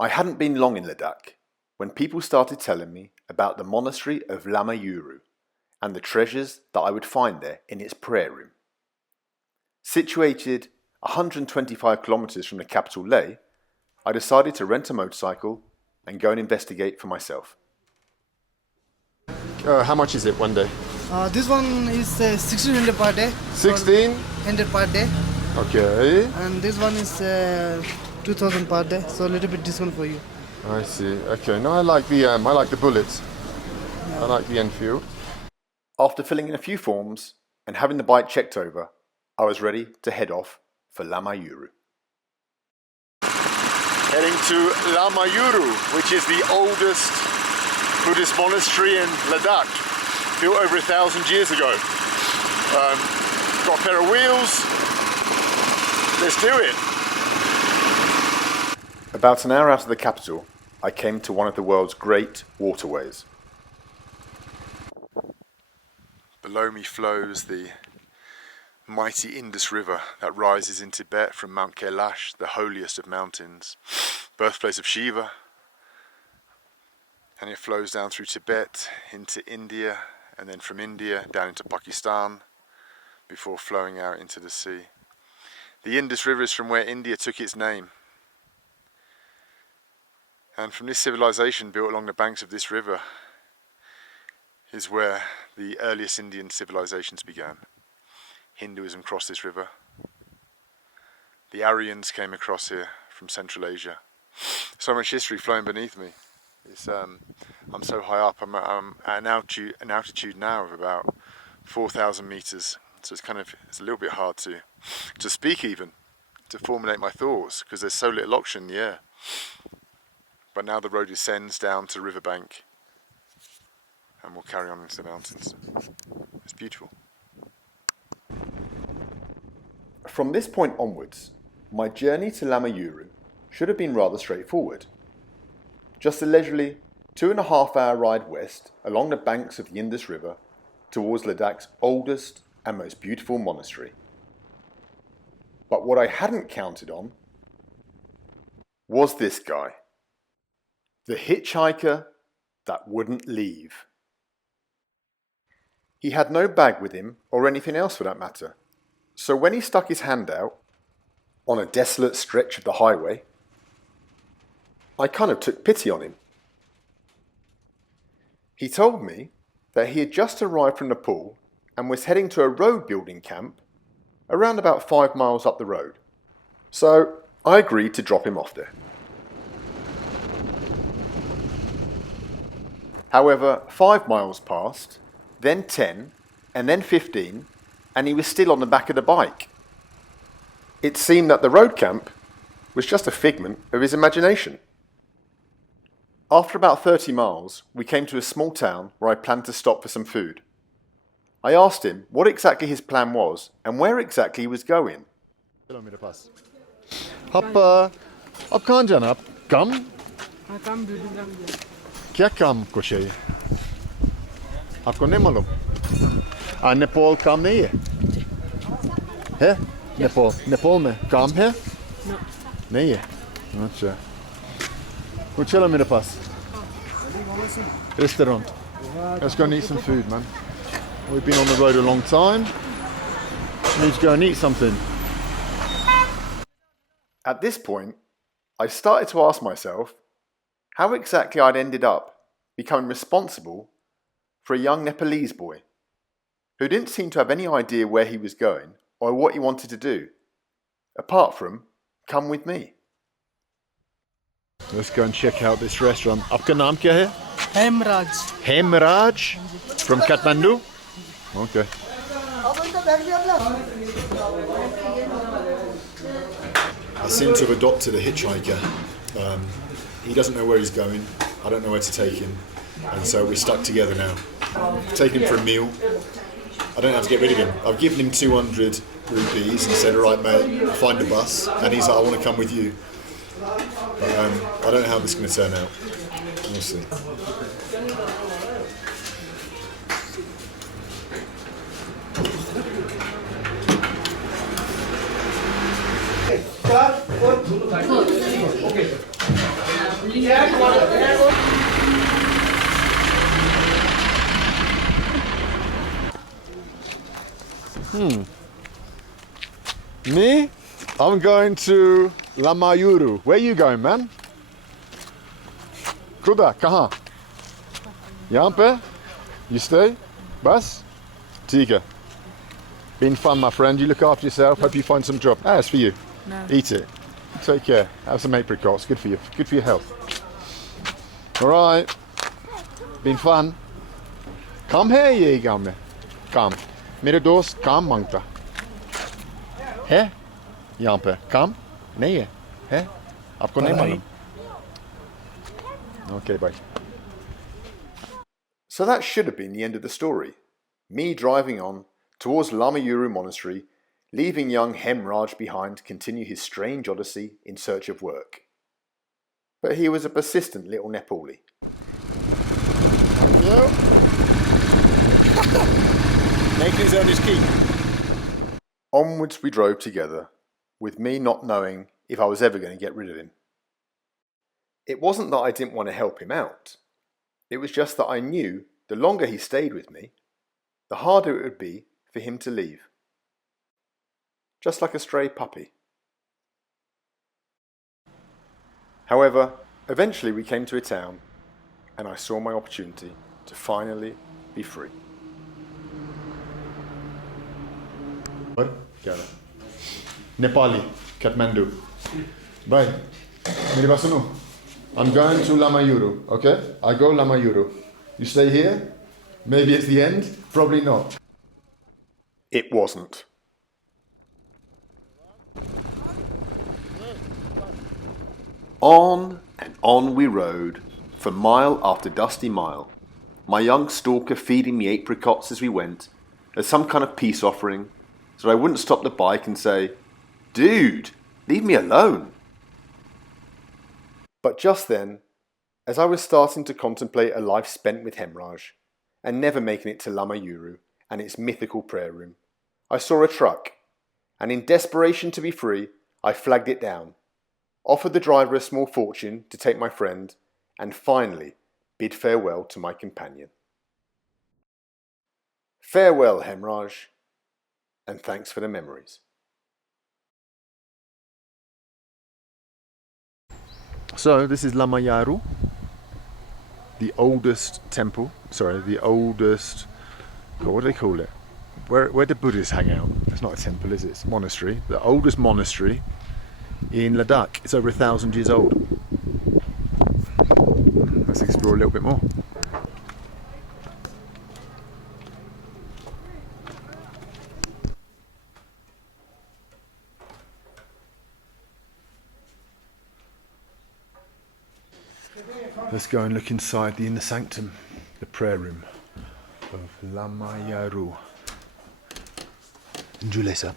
I hadn't been long in Ladakh when people started telling me about the monastery of Lama Yuru and the treasures that I would find there in its prayer room. Situated 125 kilometers from the capital Leh, I decided to rent a motorcycle and go and investigate for myself. How much is it one day? This one is 1600 per day. 1600 per day. Okay. And this one is 2000 per day. So a little bit discount for you. I see. Okay. No, I like the bullets. Yeah. I like the Enfield. After filling in a few forms and having the bike checked over, I was ready to head off for Lama Yuru. Heading to Lama Yuru, which is the oldest Buddhist monastery in Ladakh, built over 1,000 years ago. Got a pair of wheels. Let's do it. About an hour out of the capital, I came to one of the world's great waterways. Below me flows the mighty Indus River that rises in Tibet from Mount Kailash, the holiest of mountains, birthplace of Shiva. And it flows down through Tibet into India, and then from India down into Pakistan, before flowing out into the sea. The Indus River is from where India took its name. And from this civilization built along the banks of this river is where the earliest Indian civilizations began. Hinduism crossed this river. The Aryans came across here from Central Asia. So much history flowing beneath me. I'm so high up. I'm at an altitude now of about 4,000 meters. So it's a little bit hard to speak even, to formulate my thoughts, because there's so little oxygen in the air. But now the road descends down to riverbank, and we'll carry on into the mountains. It's beautiful. From this point onwards, my journey to Lama Yuru should have been rather straightforward. Just a leisurely 2.5 hour ride west along the banks of the Indus River towards Ladakh's oldest and most beautiful monastery. But what I hadn't counted on was this guy. The hitchhiker that wouldn't leave. He had no bag with him, or anything else for that matter. So when he stuck his hand out on a desolate stretch of the highway, I kind of took pity on him. He told me that he had just arrived from Nepal and was heading to a road building camp around about 5 miles up the road. So I agreed to drop him off there. However, 5 miles passed, then 10, and then 15, and he was still on the back of the bike. It seemed that the road camp was just a figment of his imagination. After about 30 miles, we came to a small town where I planned to stop for some food. I asked him what exactly his plan was and where exactly he was going. अब कहाँ जाना? आप काम? हाँ काम building काम किया. क्या काम कुछ है? आपको नहीं मालूम? नेपाल काम नहीं है? है? नेपाल में काम है? नहीं है? अच्छा. Chilla मेरे पास. Restaurant. Let's go and eat some food, man. We've been on the road a long time. We need to go and eat something. At this point, I started to ask myself how exactly I'd ended up becoming responsible for a young Nepalese boy who didn't seem to have any idea where he was going or what he wanted to do, apart from come with me. Let's go and check out this restaurant. आपका नाम क्या है? Hem Raj. Hem Raj from Kathmandu? Okay. I seem to have adopted a hitchhiker. He doesn't know where he's going. I don't know where to take him. And so we're stuck together now. Taking him for a meal. I don't have to get rid of him. I've given him 200 rupees and said, all right, mate, find a bus. And he's like, I want to come with you. But I don't know how this is going to turn out. We'll see. Me? I'm going to Lamayuru. Where are you going, man? Kuda, kahan? Yahan pe? You stay? Bus? Tika. Been fun, my friend. You look after yourself. Hope you find some job. Ah, it's for you. No. Eat it. Take care. Have some apricots. Good for you. Good for your health. All right. Been fun. Come here, ye gamme. Come. Mere dost, come mangta. है यहाँ पे काम नहीं है आपको नहीं मालूम Okay, bye. So that should have been the end of the story. Me driving on towards Lamayuru Monastery, leaving young Hem Raj behind to continue his strange odyssey in search of work. But he was a persistent little Nepali. Nathan's on his key. Onwards we drove together, with me not knowing if I was ever going to get rid of him. It wasn't that I didn't want to help him out. It was just that I knew the longer he stayed with me, the harder it would be for him to leave. Just like a stray puppy. However, eventually we came to a town, and I saw my opportunity to finally be free. What? Nepali, Kathmandu. Bye. Meri baat suno. I'm going to Lamayuru, okay? I go Lamayuru. You stay here? Maybe it's the end? Probably not. It wasn't. On and on we rode, for mile after dusty mile, my young stalker feeding me apricots as we went, as some kind of peace offering, so I wouldn't stop the bike and say, "Dude, leave me alone." But just then, as I was starting to contemplate a life spent with Hem Raj, and never making it to Lamayuru and its mythical prayer room, I saw a truck, and in desperation to be free, I flagged it down, offered the driver a small fortune to take my friend, and finally bid farewell to my companion. Farewell, Hem Raj, and thanks for the memories. So this is Lamayuru, the oldest temple, the oldest, what do they call it? Where the Buddhists hang out. It's not a temple, is it? It's a monastery. The oldest monastery in Ladakh. It's over 1,000 years old. Let's explore a little bit more. Let's go and look inside the inner sanctum, the prayer room of Lamayuru. Njulesa.